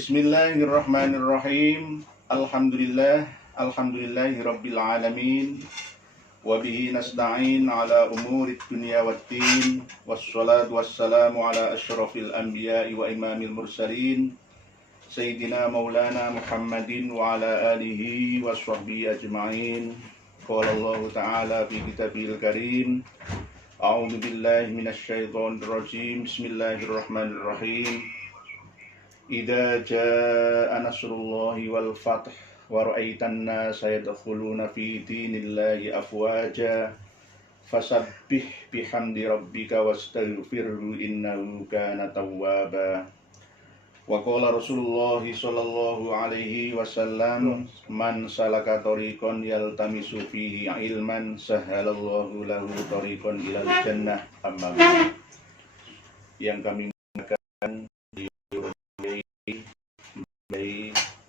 Bismillahirrahmanirrahim. Alhamdulillahirabbil alamin. Wa bihi nasta'in ala umurid dunya waddin. Wassalatu wassalamu ala asyrafil anbiya'i wa imamil mursalin. Sayyidina Maulana Muhammadin wa ala alihi wa sahbihi ajma'in. Qala Allah Ta'ala fi kitabil karim. A'udzu billahi minasy syaithanir rajim. Bismillahirrahmanirrahim. Idza jaa nasrullahi wal fath wa ra'aitan nasa yadkhuluna fi dinillahi afwaja fasabbih bihamdi rabbika wastaghfirhu innahu kana tawwaba. Wa qala Rasulullah sallallahu alaihi wasallam man salaka tariqan yaltamisu fihi ilman sahalallahu lahu tariqan ilal jannah. Amma yang kami mengatakan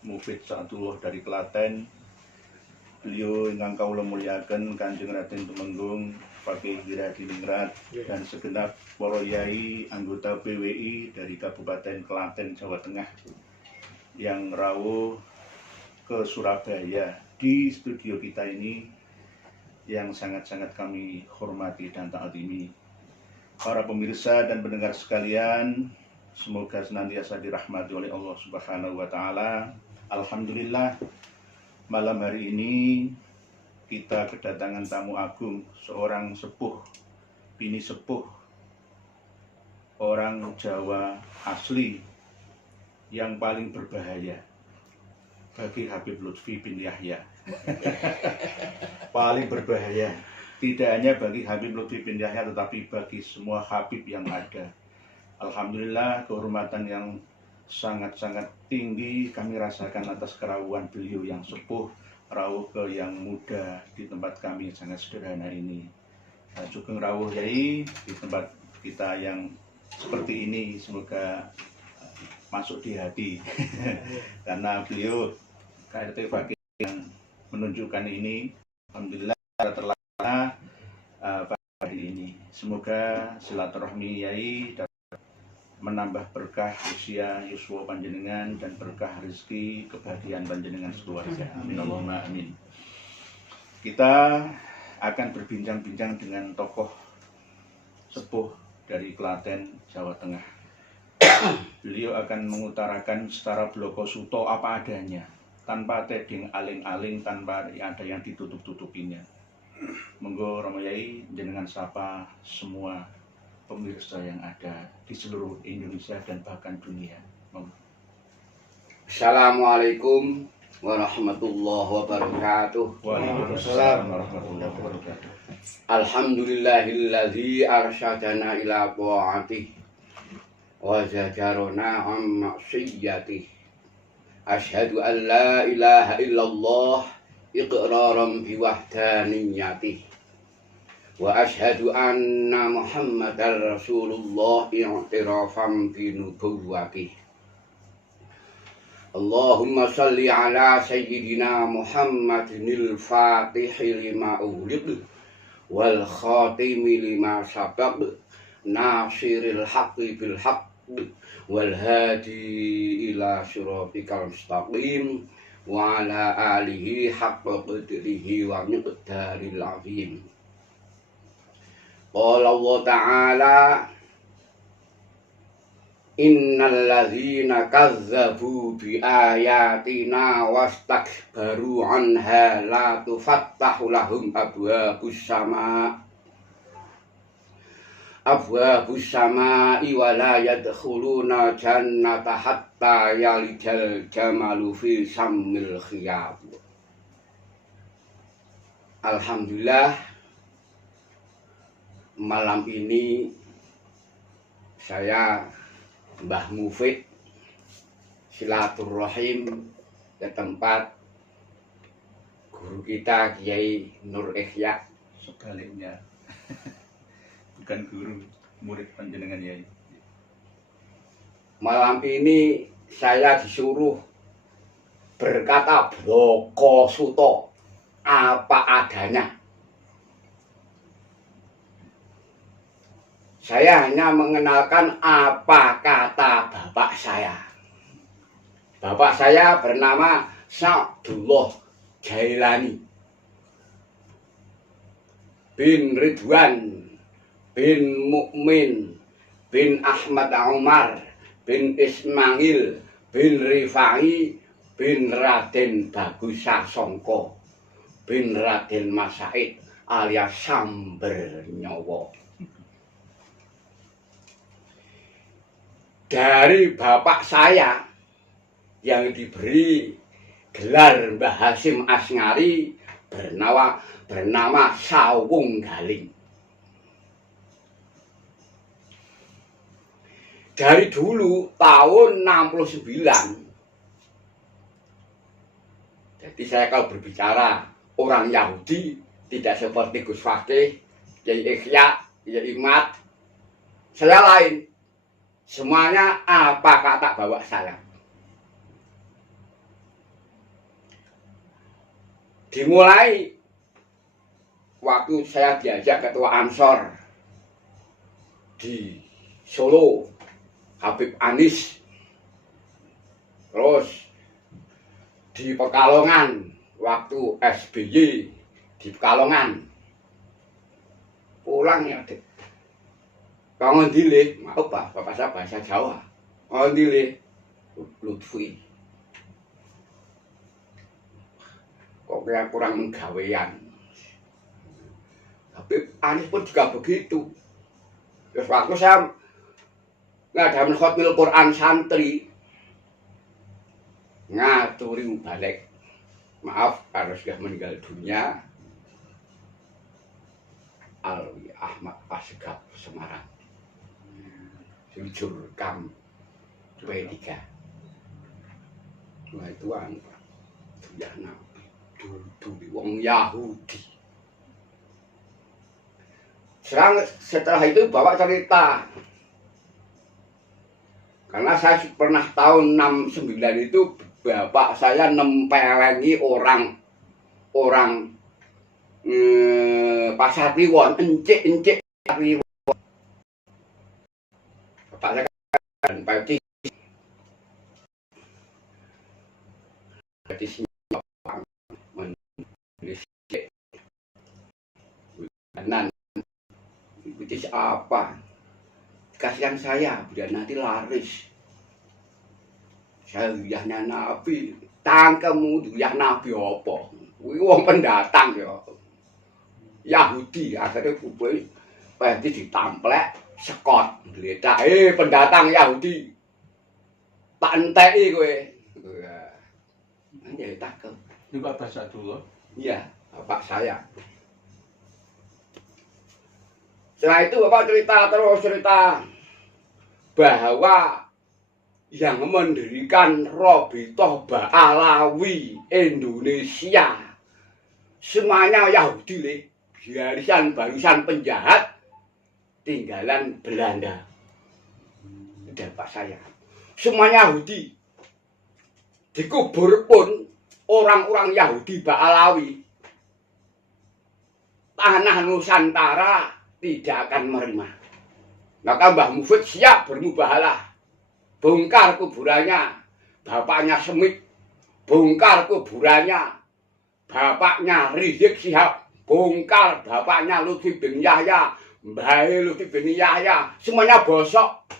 Mufid Sa'dullah dari Klaten, beliau ingkang kawula muliaken Kanjeng Raden Tumenggung Fakih Wiradiningrat dan segenap para yai anggota PWI dari Kabupaten Klaten, Jawa Tengah yang rawuh ke Surabaya di studio kita ini yang sangat-sangat kami hormati dan taatimi. Para pemirsa dan pendengar sekalian, semoga senantiasa dirahmati oleh Allah Subhanahu wa Ta'ala. Alhamdulillah, malam hari ini kita kedatangan tamu agung, seorang sepuh, bini sepuh, orang Jawa asli yang paling berbahaya bagi Habib Lutfi bin Yahya. Paling berbahaya, tidak hanya bagi Habib Lutfi bin Yahya, tetapi bagi semua Habib yang ada. Alhamdulillah, kehormatan yang sangat-sangat tinggi kami rasakan atas kerawuhan beliau yang sepuh, rawuh ke yang muda di tempat kami yang sangat sederhana ini. Sugeng rawuh Yai di tempat kita yang seperti ini, semoga masuk di hati. Karena beliau KRT Fakih yang menunjukkan ini, alhamdulillah terlaksana pada hari ini. Semoga silaturahmi Yai menambah berkah usia yuswa panjenengan dan berkah rezeki kebahagiaan panjenengan sekeluarga. Amin Allahumma amin. Kita akan berbincang-bincang dengan tokoh sepuh dari Klaten, Jawa Tengah. Beliau akan mengutarakan secara bloko suto apa adanya, tanpa teding aling-aling, tanpa ada yang ditutup-tutupinya. Monggo Romo Yai jenengan sapa semua pemirsa yang ada di seluruh Indonesia dan bahkan dunia. Assalamualaikum warahmatullahi wabarakatuh. Waalaikumsalam warahmatullahi wabarakatuh. Alhamdulillahilladzi arsyadana ila ta'atih wa zajarana an maksiyatih. Asyhadu an la ilaha illallah iqraran bi wahdaniyatih. Wa asyhadu anna Muhammadar Rasulullah i'tirafan bi nubuwwatih. Allahumma shalli ala sayyidina Muhammadinil Fatihi lima ughliq wal khatimi lima sabaq nasiril haqqi bil haqq wal hadi ila siratikal mustaqim wa ala alihi haqqa qadrihi wa miqdaril azim. Qala Allah Ta'ala innal ladzina kazzabu bi ayatina wastakbaru anha la tufattahu lahum abwabus sama'i wa la yadkhuluna jannata hatta yalijal jamalu fi sammil khiyab. Alhamdulillah, malam ini saya Mbah Mufid silaturahim ke tempat guru kita Kiai Nur Ihya. Sebaliknya, bukan guru, murid panjenengan Yai. Malam ini saya disuruh berkata bloko suto apa adanya. Saya hanya mengenalkan apa kata bapak saya. Bapak saya bernama Sa'dullah Jailani bin Ridwan bin Mukmin bin Ahmad Umar bin Ismail bin Rifai bin Raden Bagus Sasongko bin Raden Masaid alias Samber Nyawa. Dari bapak saya yang diberi gelar Mbah Hasyim Asngari bernama Sawung Galing. Dari dulu tahun 69. Jadi saya kalau berbicara orang Yahudi tidak seperti Gus Fakih, Kiai Ikhya, Kiai Imat. Saya lain. Semuanya apa kata bapak saya. Dimulai waktu saya diajak ketua Ansor di Solo, Habib Anis, terus di Pekalongan waktu SBY di Pekalongan, pulang ya dek, kangen dile, mau bapak saya bahasa Jawa, kangen dile, Lutfi, kok kayak kurang menggawean. Habib Anis pun juga begitu. Terus waktu saya ngadain khotmil Quran santri, ngaturi balik, maaf karena sudah meninggal dunia, Alwi Ahmad Asgaf Semarang, jujur kam P3. Wah itu apa? Ya nabi dulu wong Yahudi. Setelah itu bapak cerita. Karena saya pernah tahun 69 itu bapak saya nempelengi orang Pasar Kliwon, encik Kliwon. Bapak saya kan pagi di sini menulis kanan itu apa? Kasihan saya, biar nanti laris. Saya duyahnya Nabi, tangkemu duyah Nabi apa? Wong pendatang ya. Yahudi, akhirnya bubui, pasti ditamplek, sekot. Geledak, pendatang Yahudi. Tak enteki kowe. Jadi takut. Ini Bapak Sa'dullah? Iya, bapak saya. Setelah itu bapak cerita bahwa yang mendirikan Robitoh Ba'alawi Indonesia semuanya Yahudi le, barisan penjahat tinggalan Belanda. Dan pak saya semuanya Yahudi, dikubur pun orang-orang Yahudi Ba'alawi, tanah Nusantara tidak akan menerima. Maka Mbah Mufid siap bermubahalah, bongkar kuburannya bapaknya Semit, bongkar kuburannya bapaknya Rizik Syihab, bongkar bapaknya Lutfi bin Yahya, Mbah Lutfi bin Yahya, semuanya bosok.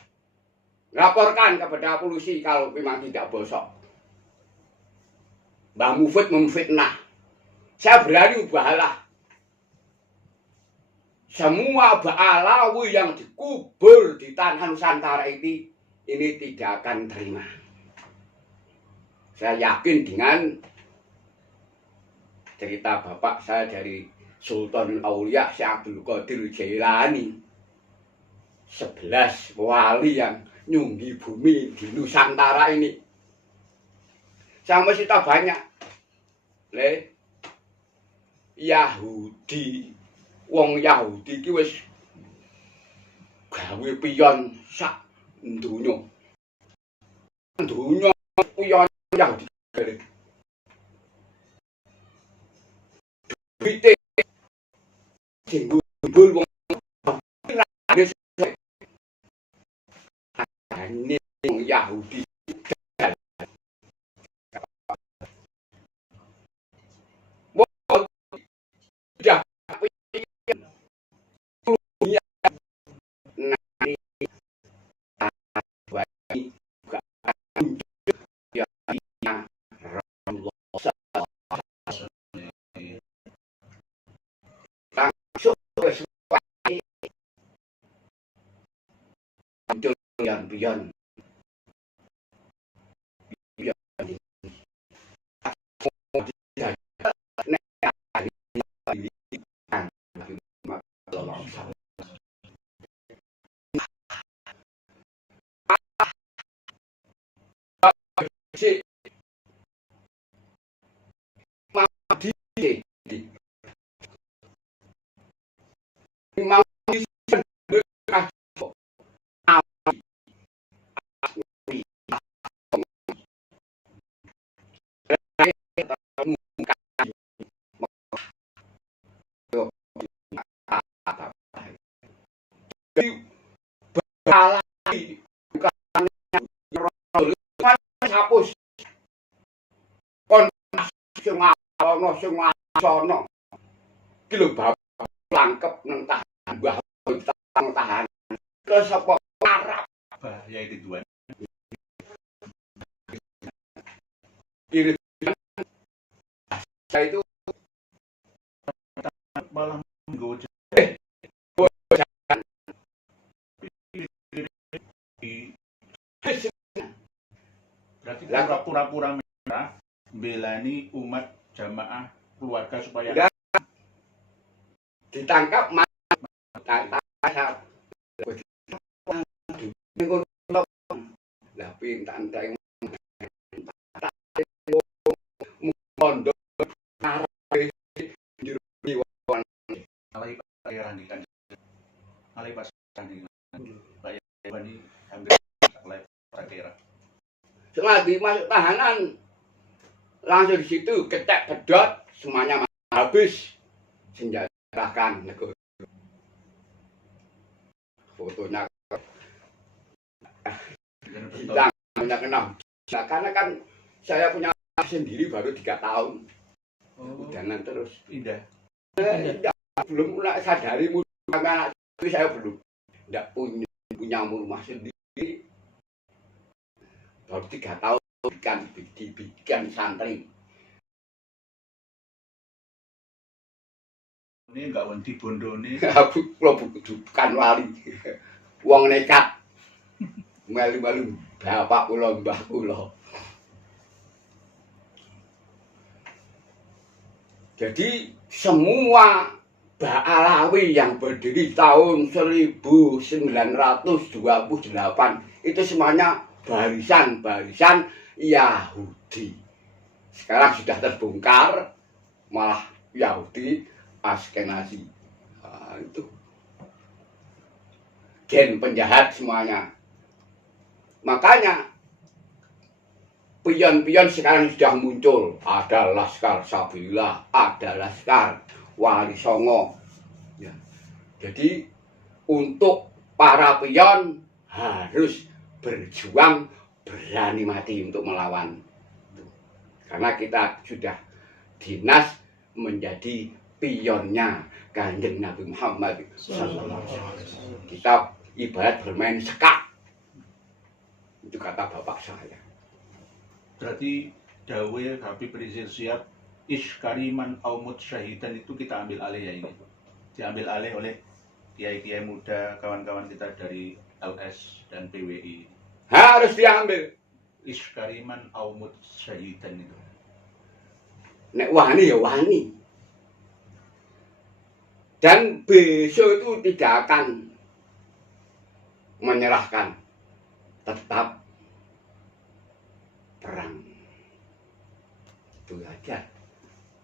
Laporkan kepada polisi kalau memang tidak bosok. Mbah Mufid memfitnah. Saya berani mubahalah. Semua Ba'alawi yang dikubur di tanah Nusantara ini tidak akan terima. Saya yakin dengan cerita bapak saya dari Sultanul Aulia Syekh Abdul Qadir Jailani, 11 wali yang nyunggi bumi di Nusantara ini. Saya masih tak banyak. Yahudi, wong Yahudi ki wis gawe piyon sak donya. Donya piyon Yahudi. Duite timbul wong Yahudi pion-pion. Si mau hapus kon sing ana sing sono iki lho bab langkep nang tahan mbah tahan ke sapa Arab bahaya itu tuan. kiri saya itu Malah menggoda berarti pura-pura merah belani umat jamaah keluarga supaya ditangkap lah pintan teng pondok alai pas tandingan bayar ini hampir live kira selagi masuk tahanan langsung di situ ketek pedot semuanya habis senjatakan negara fotonya hilang kenal karena kan saya punya sendiri baru 3 tahun jangan terus indah belum mulai sadari anak saya belum tidak punya rumah sendiri baru 3 tahun dibikin santri ini enggak wenti bondo ini aku bukan wali wong nekat melu-melu bapak kula mbah kula jadi semua Ba'alawi yang berdiri tahun 1928 itu semuanya barisan Yahudi. Sekarang sudah terbongkar malah Yahudi Askenazi. Nah, itu gen penjahat semuanya. Makanya pion-pion sekarang sudah muncul. Ada Laskar Sabila, ada Laskar Wali Songo. Ya. Jadi untuk para pion harus berjuang berani mati untuk melawan. Karena kita sudah dinas menjadi pionnya Kanjeng Nabi Muhammad sallallahu alaihi wasallam. Kita ibarat bermain sekak. Itu kata bapak saya. Berarti dawe Habib Rizik Syihab Iskariman Aumut Syahidan itu kita ambil alih ya ini. Diambil alih oleh kiai-kiai muda, kawan-kawan kita dari LS dan PWI. Harus diambil. Iskariman Aumut Syahidan itu. Nek wani ya wani. Dan besok itu tidak akan menyerahkan. Tetap perang. Itu aja.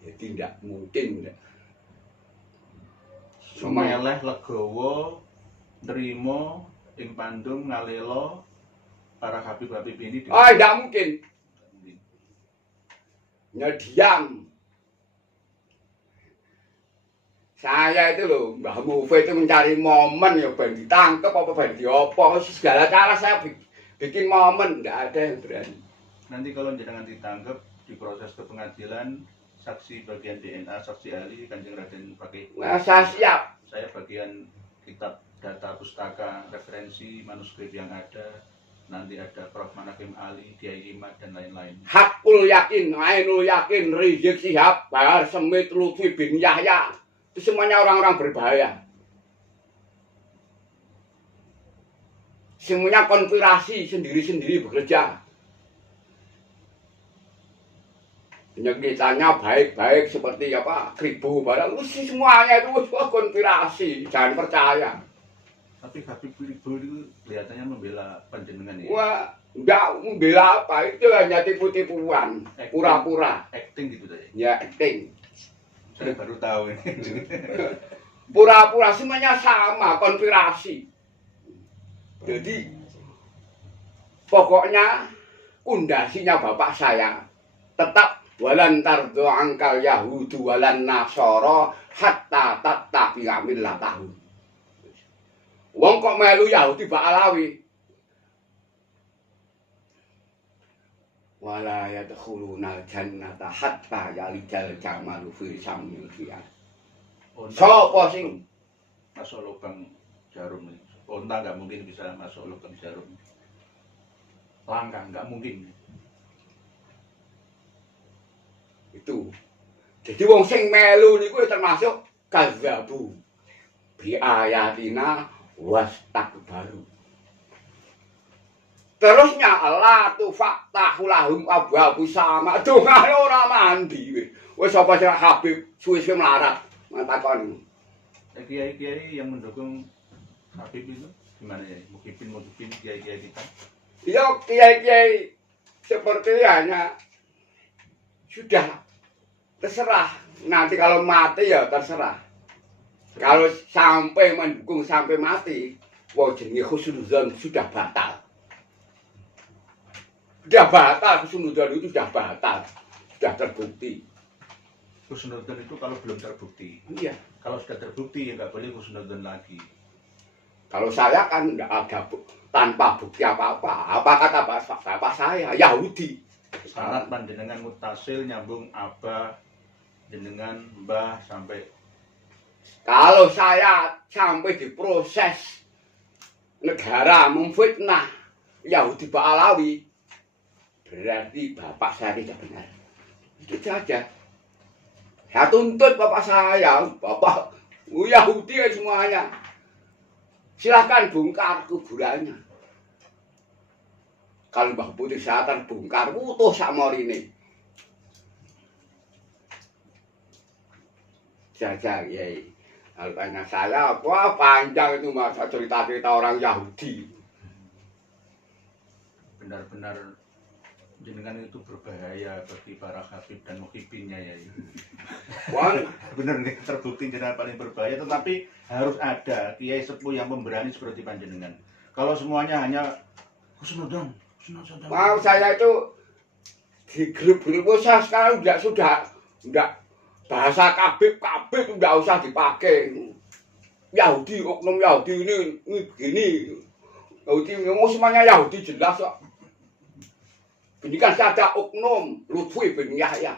Jadi tidak mungkin. Sumeleh legowo nerimo ing pandum ngalelo para habib-habib ini tidak mungkin. Ya diam. Saya itu loh, Mbah Mufid itu mencari momen ya ben ditangkep apa ben diopo, segala cara saya bikin momen, tidak ada yang berani. Nanti kalau jangan ditangkap diproses ke pengadilan, saksi bagian DNA, saksi ahli Kanjeng Raden pakai. Nah, saya siap. Saya bagian kitab data pustaka, referensi manuskrip yang ada. Nanti ada Prof. Manakim Ali, Kiai Imad dan lain-lain. Hakul yakin, Ainul yakin, Rizik Syihab, Bahar Semit, Lutfi bin Yahya. Itu semuanya orang-orang berbahaya. semuanya konspirasi sendiri-sendiri bekerja. Penyakitannya baik-baik seperti apa kribo barang itu semuanya itu konspirasi, jangan percaya. Tapi Habib Ribo itu kelihatannya membela panjenengan ya. Wah, enggak membela apa, itu hanya tipu-tipuan, pura-pura. Acting gitu tadi. Ya, acting. Saya baru tahu ini. Pura-pura semuanya sama, konspirasi. Jadi, pokoknya kondasinya bapak saya tetap walan tardo angkal Yahudu walan Nasoro hatta tattabi millatahum. Wong kok melu Yahudi bak Alawi. Wala yadkhulunal jannata hatta yalijal jamalu fi samil khiyat. Sopo sing masuk lubang jarum ini? Onta nggak mungkin bisa masuk lubang jarum. Langkah nggak mungkin. Itu. Jadi wong sing melu niku termasuk kazabu bi ayatina wastakbaru. Terusnya Allah tu faktahu lahum abwabu sama dongane ora mandi wis apa sing Habib suwe-suwe melarat matakon. Kiai-kiai yang mendukung Habib itu gimana ya? Mukhibin kiai-kiai kita. Ya kiai-kiai seperti hanya sudah terserah. Nanti kalau mati ya terserah. Kalau sampai mendukung sampai mati, wah jenenge husnuzon sudah batal. Sudah batal, husnuzon itu sudah batal. Sudah terbukti. Husnuzon itu kalau belum terbukti. Iya. Kalau sudah terbukti ya nggak boleh husnuzon lagi. Kalau saya kan nggak ada tanpa bukti apa-apa. Apa kata bapak saya? Yahudi. Sanad panjenengan mutasil nyambung abah jenengan mbah sampai. Kalau saya sampai diproses negara memfitnah Yahudi Ba'alawi, berarti bapak saya tidak benar. Itu saja. Saya tuntut bapak saya, bapak Yahudi kan semuanya. Silahkan bongkar kuburannya. Kalau Mbah Putih saya terbongkar, utuh sama ini. Jajan, ya. Kalau tanya saya, wah panjang itu masa cerita-cerita orang Yahudi. Benar-benar jenengan itu berbahaya bagi para habib dan mukhibinnya ya. Wah, Benar nih, terbukti jenengan paling berbahaya, tetapi harus ada kiai sepuh yang pemberani seperti panjenengan. Kalau semuanya hanya husnuzon. mau saya itu di grup-grup saya sekarang sudah bahasa kabib udah usah dipakai. Yahudi, oknum Yahudi ini begini. Yahudi ngomong semuanya Yahudi jelas kok. Ini kan ada oknum Lutfi bin Yahya.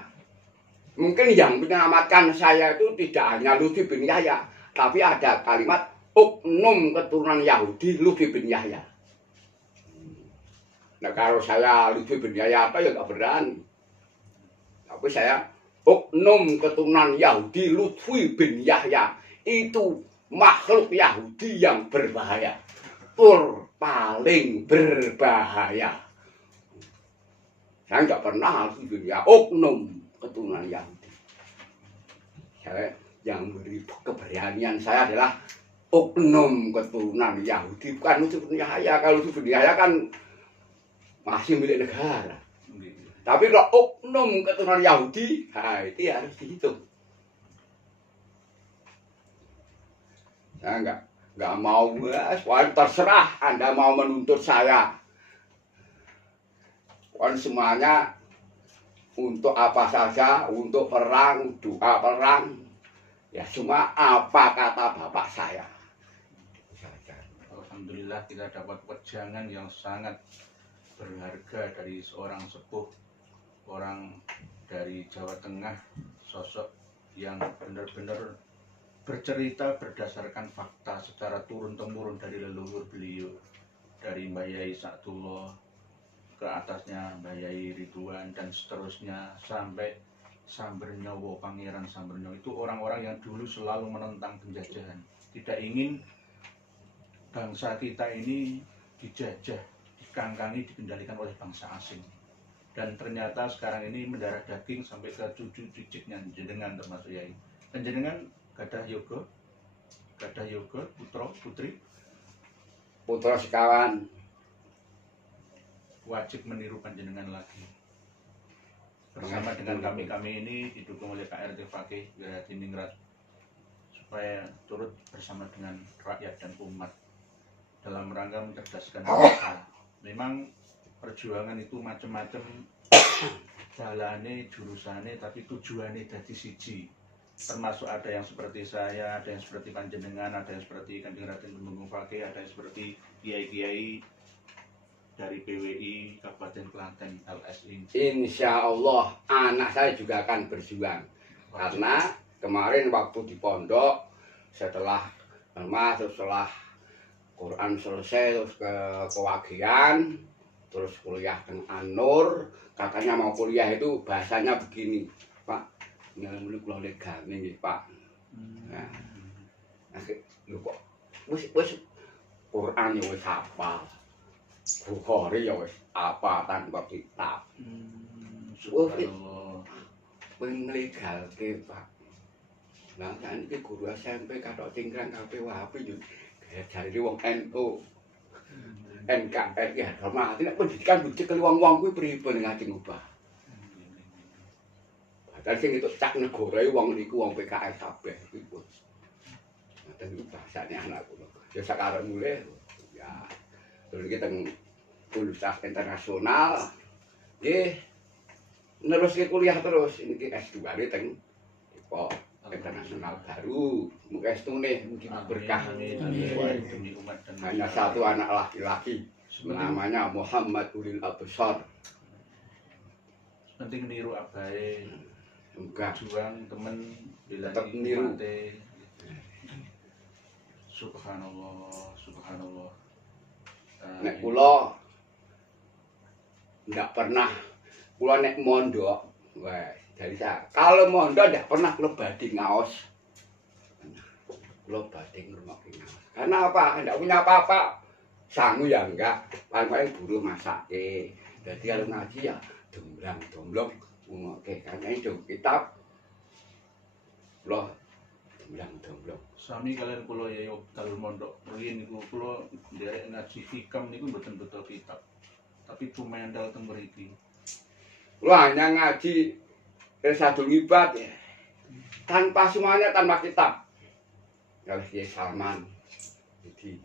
Mungkin yang menyelamatkan saya itu tidak hanya Lutfi bin Yahya, tapi ada kalimat oknum keturunan Yahudi Lutfi bin Yahya. Nah kalau saya Lutfi bin Yahya apa ya nggak berani. Tapi saya oknum keturunan Yahudi Lutfi bin Yahya itu makhluk Yahudi yang berbahaya. Paling berbahaya. Saya nggak pernah Lutfi bin Yahya oknum keturunan Yahudi. Saya yang beri keberanian saya adalah oknum keturunan Yahudi, bukan Lutfi bin Yahya. Kalau Lutfi bin Yahya kan masih milik negara. Tapi kalau oknum keturunan Yahudi, nah itu harus dihitung. Saya nggak mau, terserah Anda mau menuntut saya. Kan semuanya untuk apa saja, untuk perang, doa perang, ya semua apa kata bapak saya. Alhamdulillah kita dapat wejangan yang sangat berharga dari seorang sepuh, orang dari Jawa Tengah, sosok yang benar-benar bercerita berdasarkan fakta secara turun-temurun dari leluhur beliau, dari Mbah Yai Sa'dullah ke atasnya Mbah Yai Ridwan dan seterusnya sampai Sambernyawa, Pangeran Sambernyawa. Itu orang-orang yang dulu selalu menentang penjajahan, tidak ingin bangsa kita ini dijajah, dikangkangi, dikendalikan oleh bangsa asing. Dan ternyata sekarang ini mendarah daging sampai ke cucu cicitnya jenengan termasuk Yai. Dan jenengan gadah yoga, putra putri, Putra sekawan. wajib meniru panjenengan lagi. Bersama dengan kami ini didukung oleh KRT Fakih Wiradiningrat supaya turut bersama dengan rakyat dan umat dalam rangka mencerdaskan bangsa. Memang perjuangan itu macam-macam, dalane, jurusane, tapi tujuannya dadi siji. Termasuk ada yang seperti saya, ada yang seperti panjenengan, ada yang seperti Kanjeng Raden Temenggung Fakih, ada yang seperti kiai-kiai dari PWI Kabupaten Klaten LSI. Insya Allah anak saya juga akan berjuang. Karena kemarin waktu di pondok setelah Quran selesai terus ke Kewagian, terus kuliah dengan An-Nur, katanya mau kuliah itu bahasanya begini, Pak, nyelem kula legal nggih, Pak. Nah, lho kok wis Quran ya wis hafal. Bukhari ya wis apa tanpa kitab. Subhanallah. Nglegalke, Pak. Lah kan iki guru SMP katok cingkrang kabeh wapi yo. Jare wong NU. NKR ya, hormati nek pendidikan dicekel wong-wong kuwi pripun ngajeng ubah. Padahal sing itu cak negara wong niku wong PKS kabeh iku. Ngoten iku bahasane anak kula. Ya sakarep mulai ya. Terus iki teng Universitas Internasional. Nggih. Neruske kuliah terus niki S2 teng Depok Internasional baru. Muga estune mugi berkah. Demi umat dan Hanya satu anak laki-laki. Namanya Muhammad Ulil Absar. nanti meniru abae, Semoga juang temen tetap bilani meniru. mate. Subhanallah, subhanallah. Nek kula ndak pernah kula nek mondok, wah dari saya kalau mondok ndak pernah kula badhe ngaos. Kula badhe ngrungokke ngaos. Karena apa? Ndak punya apa-apa. Sangu ya enggak, paling-paling buruh masake. Jadi kalau ngaji ya domblong-domblong ngoke karena itu kitab kula domblong-domblong. Sami kalian kula ya kalau mondok riyin niku kula nderek ngaji hikam niku mboten betul kitab. Tapi tumendal teng mriki. Kula hanya ngaji Risadul Ibad ya. Tanpa semuanya tanpa kitab. Kalau Kiai Salman. Jadi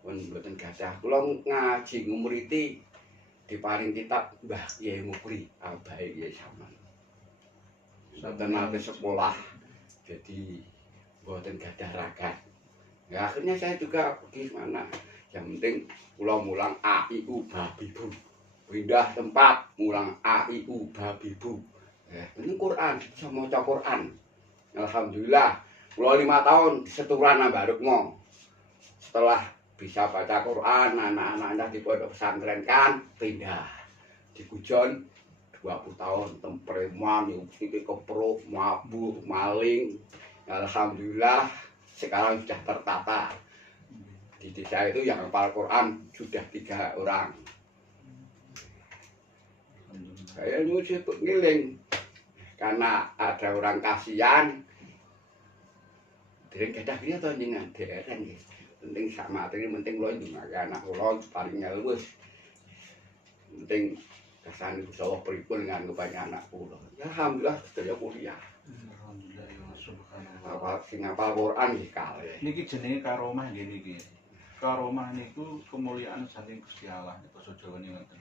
pun mboten gadah. Kula ngaji ngumriti diparing kitab Mbah Kiai Mukri Albae Kiai Salman. Mboten nate sekolah. Jadi mboten gadah ragat. Ya akhirnya saya juga pergi mana. Yang penting kula mulang AIU Babibu. Pindah tempat mulang AIU Babibu. Ini Quran, sama maca Quran. Alhamdulillah, kula 5 tahun seturan nambah rukmo. Setelah bisa baca Quran, anak-anaknya di pondok pesantren kan pindah di Gujon 20 tahun tempreman, iki kepruk, mabuk, maling. Alhamdulillah sekarang sudah tertata. Di desa itu yang hafal Quran sudah 3 orang. Saya nyuci ngiling karena ada orang kasihan. Dereng gadah piye to njenengan dereng nggih. Penting sak materi penting kula nyuwun anak kula paling wis. Penting kesane Gusti Allah pripun nganggo anak kula. Ya alhamdulillah sedaya kuliah. Alhamdulillah ya subhanallah. Apa sing hafal Quran nggih kalih. Niki jenenge karomah nggih niki. Karomah niku kemuliaan saking Gusti Allah nek basa Jawa niku ngoten.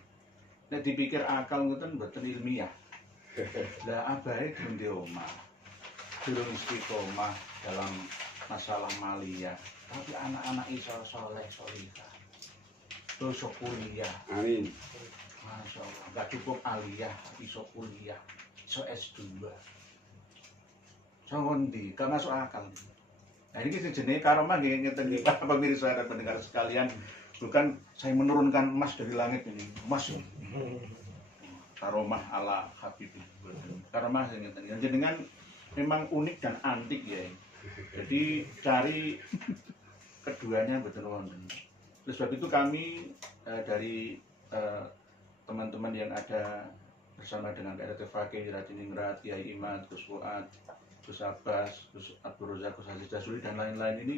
Nek dipikir akal ngoten mboten ilmiah. Lah abahe gendi omah. Durung istiqomah dalam masalah maliyah, tapi anak-anak iso soleh solihah. Terus kuliah. Amin. Masya Allah, nggak cukup aliyah, iso kuliah, iso S2. Songondi, gak masuk akal. Nah ini jenis karomah ngeten nih para pemirsa dan pendengar sekalian. Bukan saya menurunkan emas dari langit ini, emas. Karomah ala Habib. Karomah ngeten. Jenengan memang unik dan antik ya. Jadi cari keduanya betul wonten. Oleh sebab itu kami dari teman-teman yang ada bersama dengan Daerah Fakih, Radiningrat, Kiai Imad, Gus Fuad, Gus Abbas, Gus Abdul Razak, Gus Aziz Jasuli dan lain-lain ini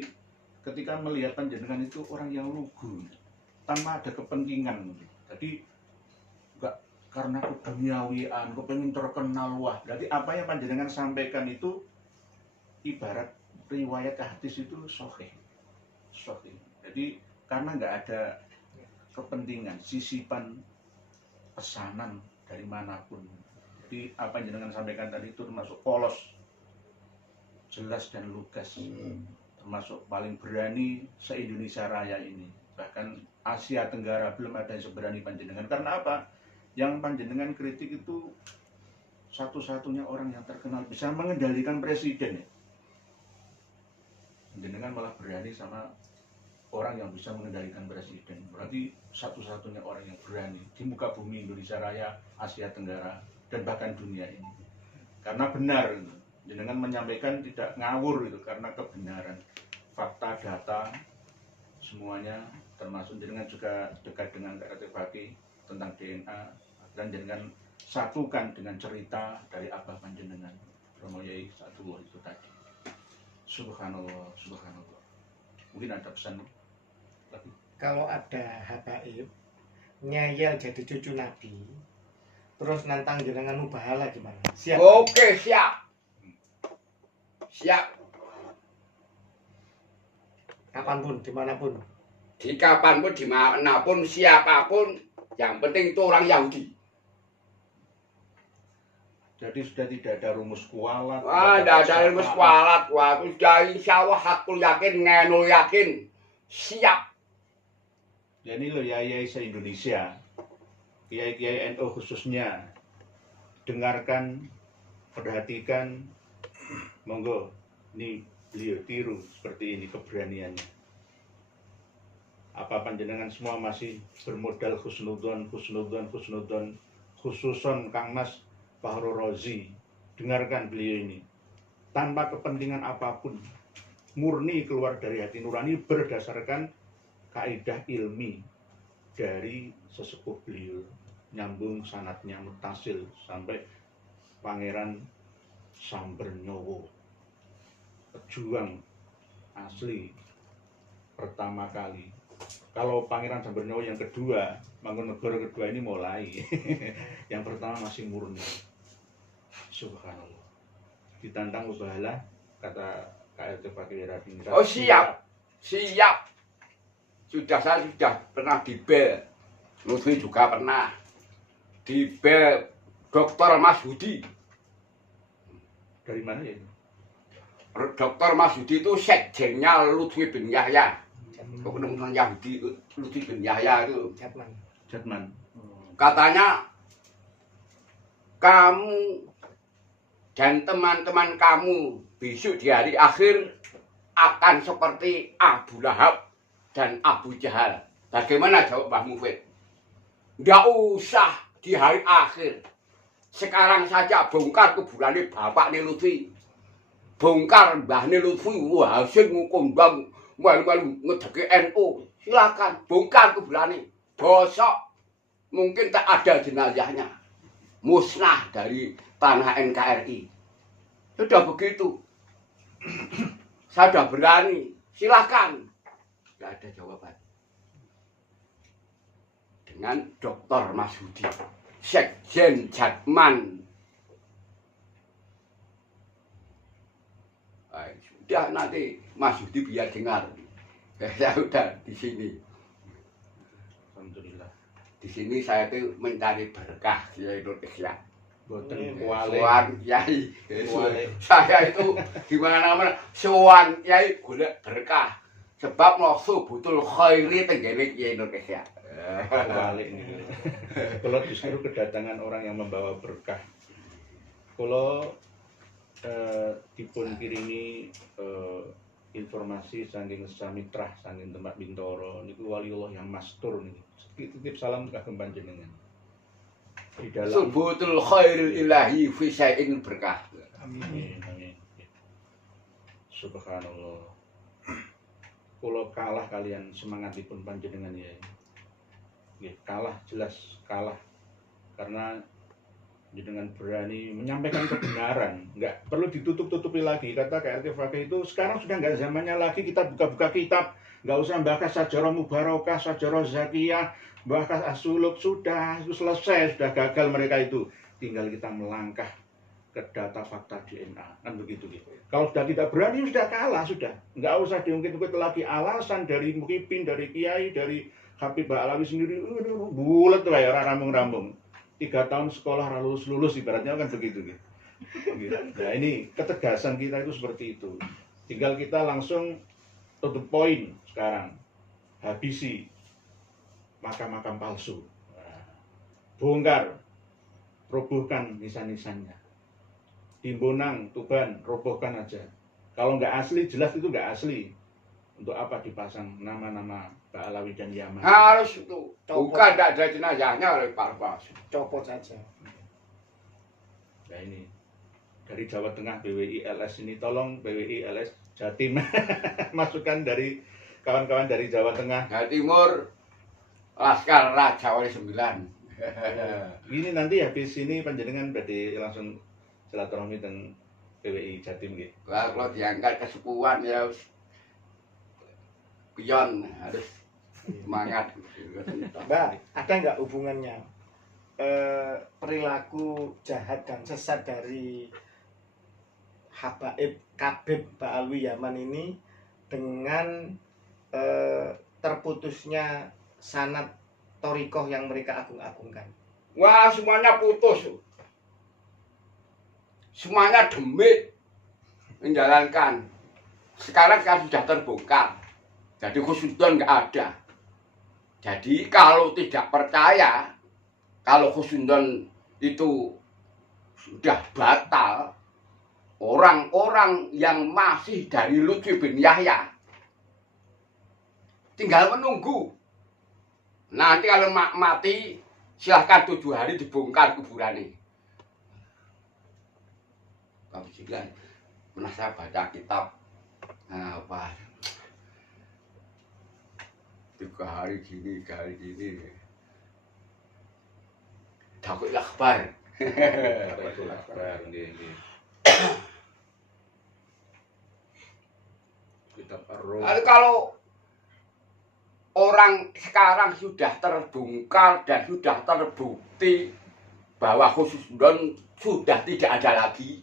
ketika melihat panjenengan itu orang yang lugu tanpa ada kepentingan. Jadi enggak karena keduniawian, kepengen terkenal, wah. Berarti apa yang panjenengan sampaikan itu ibarat riwayat hadis itu sahih. Sahih. Jadi karena enggak ada kepentingan, sisipan pesanan dari manapun. Jadi apa yang jenengan sampaikan tadi itu termasuk polos, jelas dan lugas, termasuk paling berani se-Indonesia Raya ini. Bahkan Asia Tenggara belum ada yang seberani panjenengan. Karena apa? Yang panjenengan kritik itu satu-satunya orang yang terkenal bisa mengendalikan presiden. Panjenengan malah berani sama orang yang bisa mengendalikan presiden. Berarti satu-satunya orang yang berani di muka bumi Indonesia Raya, Asia Tenggara, dan bahkan dunia ini. Karena benar, jenengan menyampaikan tidak ngawur itu karena kebenaran, fakta, data, semuanya, termasuk jenengan juga dekat dengan Daerah Fakih tentang DNA, dan jenengan satukan dengan cerita dari Abah Panjenengan, Romo Yai Satullah itu tadi. Subhanallah, subhanallah. Mungkin ada pesan. Kalau ada habaib ngeyel jadi cucu Nabi, terus nantang jenengan mubahala gimana? Siap? Oke, siap. Siap. Kapanpun, dimanapun. Di kapanpun, dimanapun, siapapun, yang penting itu orang Yahudi. Jadi sudah tidak ada rumus kualat. Tidak ada rumus kualat. Wah, sudah insya Allah hakul yakin, ngenul yakin. Siap. Jadi lo yai se-Indonesia, kiai-kiai NU khususnya, dengarkan, perhatikan, monggo, ini beliau tiru seperti ini keberaniannya. Apa panjenengan semua masih bermodal husnudon, khususon Kang Mas Fahru Rozi, dengarkan beliau ini, tanpa kepentingan apapun, murni keluar dari hati nurani berdasarkan kaidah ilmi dari sesepuh beliau, nyambung sanatnya mutasil sampai Pangeran Sambernyowo, pejuang asli pertama kali. Kalau Pangeran Sambernyowo yang kedua, Mangkunegara kedua ini mulai. Yang pertama masih murni. Subhanallah. Ditantang mubahalah, kata KRT Fakih Radiningrat. Oh, siap. Siap. Saya sudah pernah di bel, Lutfi juga pernah di bel Dr. Mas Hudi. Dari mana ya itu? Dr. Mas Hudi itu sekjennya Lutfi bin Yahya. Kemudian Yahudi Lutfi bin Yahya itu. Jatman. Katanya kamu dan teman-teman kamu besok di hari akhir akan seperti Abu Lahab dan Abu Jahal. Bagaimana jawab Mbah Mufid? Nggak usah di hari akhir. Sekarang saja bongkar kuburannya bapak Lutfi. Bongkar Mbah Lutfi. Wah, hasil ngukum bang malu-malu ngedeki NU. Silakan bongkar kuburannya. Bosok mungkin tak ada jenazahnya. Musnah dari tanah NKRI. Sudah begitu. Saya sudah berani. Silakan. Tidak ada jawaban. Dengan Dr. Mas Hudi, Sekjen Jatman. Sudah nanti Mas Hudi biar dengar. Saya sudah di sini. Alhamdulillah. Di sini saya itu mencari berkah Kiai Nur Ikhya. Boten Sowan Kiai. Kuali. Saya itu di mana-mana sowan Kiai golek berkah. Sebab nafsu butul khairi tenggene Kiai Nur Ikhya. Balik ini. Kalau justru kedatangan orang yang membawa berkah. Kalau dipun kirimi informasi saking Samitrah, saking Tempat Bintoro, niku waliullah yang mastur nih. Titip salam ke panjenengan. Di dalam Subutul khairil ilahi fi syai'in berkah. Amin. Amin. Subhanallah. kula kalah kalian semangatipun panjenengan ya. Nggih, kalah jelas kalah. Karena dengan berani menyampaikan kebenaran, nggak perlu ditutup-tutupi lagi. Kata KRT Fakih itu sekarang sudah nggak zamannya lagi kita buka-buka kitab, nggak usah bahas sajarah mubarakah, sajarah zakiyah, bahas asuluk, sudah itu selesai, sudah gagal mereka itu. Tinggal kita melangkah ke data fakta DNA, kan begitu gitu. Kalau sudah tidak berani sudah kalah sudah, nggak usah diungkit-ungkit lagi alasan dari Muhyiddin, dari Kiai, dari Habib Ba'alawi sendiri, bulat lah ya rambung-rambung. 3 tahun sekolah lulus ibaratnya kan begitu gitu. Nah ini ketegasan kita itu seperti itu. Tinggal kita langsung to the point sekarang. Habisi makam-makam palsu. Bongkar, robohkan nisan-nisannya. Di Bonang, Tuban, robohkan aja. Kalau nggak asli, jelas itu nggak asli. Untuk apa dipasang nama-nama Ba'alawi dan Yaman? Harus itu. Bukan tidak ada jenazahnya oleh Pak Bas. Copot saja. Nah ini dari Jawa Tengah BWI LS ini, tolong BWI LS Jatim masukkan dari kawan-kawan dari Jawa Tengah. Jawa Timur Laskar Raja Wali 9. Ini nanti habis ini panjenengan berarti langsung silaturahmi dengan BWI Jatim gitu. Kalau diangkat kesepuan ya pion harus semangat. Mbak, ada nggak hubungannya perilaku jahat dan sesat dari Habaib Kabib Ba'alawi Yaman ini dengan terputusnya sanad Thorikoh yang mereka agung-agungkan? Wah, semuanya putus. Semuanya demit menjalankan. Sekarang kan sudah terbongkar. Jadi khusnudon nggak ada. Jadi kalau tidak percaya, kalau khusnudon itu sudah batal, orang-orang yang masih dari Lutfi bin Yahya tinggal menunggu. Nanti kalau mati, silahkan 7 hari dibongkar kuburannya. Kamu juga pernah saya baca kitab apa? 3 hari gini, takut akhbar. Kalau orang sekarang sudah terbongkar dan sudah terbukti bahwa khusnudon sudah tidak ada lagi,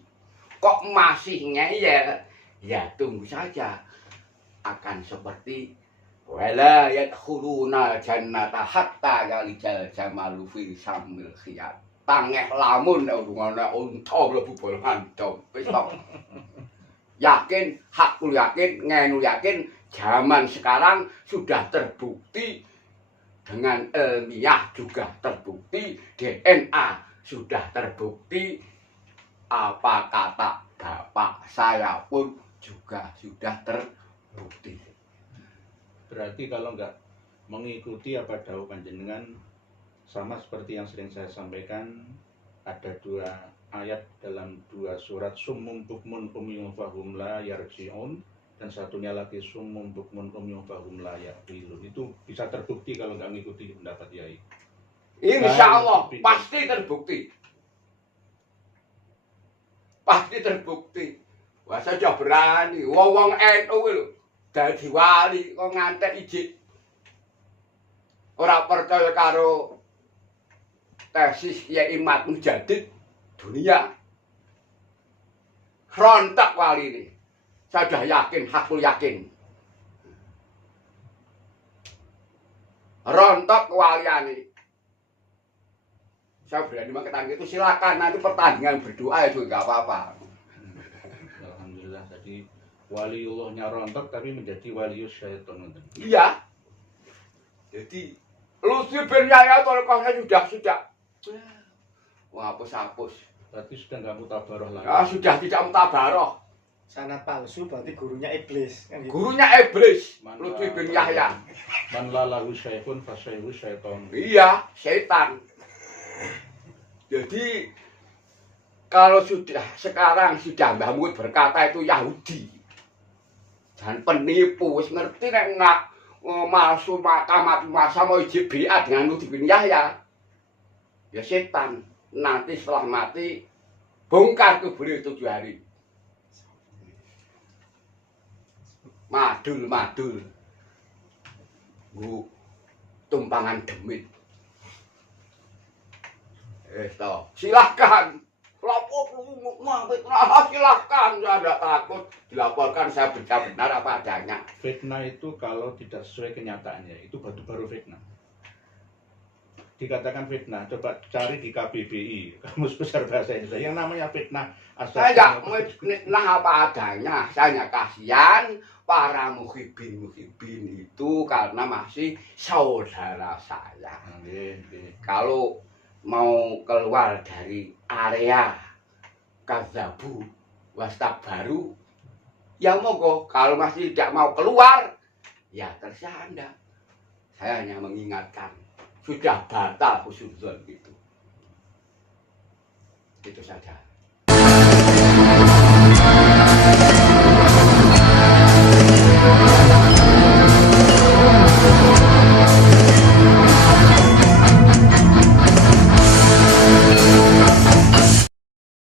kok masih ngeyel, ya tunggu saja akan seperti wala yadkhuluna jannata hatta yalijal jamalu fi samil khiyat. Tangeh lamun ngene unta mlebu bolongan dom. Wis tok. Yakin, hakul yakin, ngenu yakin zaman sekarang sudah terbukti dengan ilmiah juga terbukti, DNA sudah terbukti, apa kata bapak saya pun juga sudah terbukti. Berarti kalau nggak mengikuti apa dawuh panjenengan, sama seperti yang sering saya sampaikan, ada 2 ayat dalam 2 surat, summum bukmun umyun fahum la yarji'un, dan satunya lagi summum bukmun umyun fahum la yaqilun. Itu bisa terbukti kalau nggak mengikuti pendapat Yai. Insya Allah pasti terbukti. Pasti terbukti. Wah, saya berani. Wong NU lho. Dadi wali kok ngantek ijik. Ora percaya karo tesis Kiai Mat Mujadid dunia. Rontok wali ini. Saya sudah yakin, hakul yakin. Rontok kewalian ini. Saya berani mengatakan itu, silakan nanti pertandingan berdoa itu enggak apa-apa. Alhamdulillah tadi waliullahnya rontok tapi menjadi walius syaitan. Iya. Jadi Lutfi bin Yahya Thorikohnya sudah. Wah, hapus. Berarti sudah nggak mutabaroh lagi. Ya, sudah tidak mutabaroh. Sanad palsu berarti gurunya iblis kan gitu. Gurunya iblis, Lutfi bin Yahya. Man lalahu syaifun fasyaihu syaiton. Iya, setan. Jadi kalau sudah sekarang sudah Mbah Mut berkata itu Yahudi. dan penipu wis ngerti nek nggak masuk makamat masa mau ijib biat dengan Nudibin Yahya ya setan nanti setelah mati bongkar kubur 7 hari madul bu tumpangan demit silahkan silahkan, saya tidak takut dilaporkan, saya benar-benar apa adanya. Fitnah itu kalau tidak sesuai kenyataannya, itu baru fitnah. Dikatakan fitnah, coba cari di KBBI, Kamus Besar Bahasa Indonesia, yang namanya fitnah. Saya tidak fitnah apa adanya, saya hanya kasihan para muhibin itu karena masih saudara saya. Kalau mau keluar dari area kazabu wastab baru ya monggo, kalau masih tidak mau keluar ya terserah Anda. Saya hanya mengingatkan sudah batal husnuzon itu saja.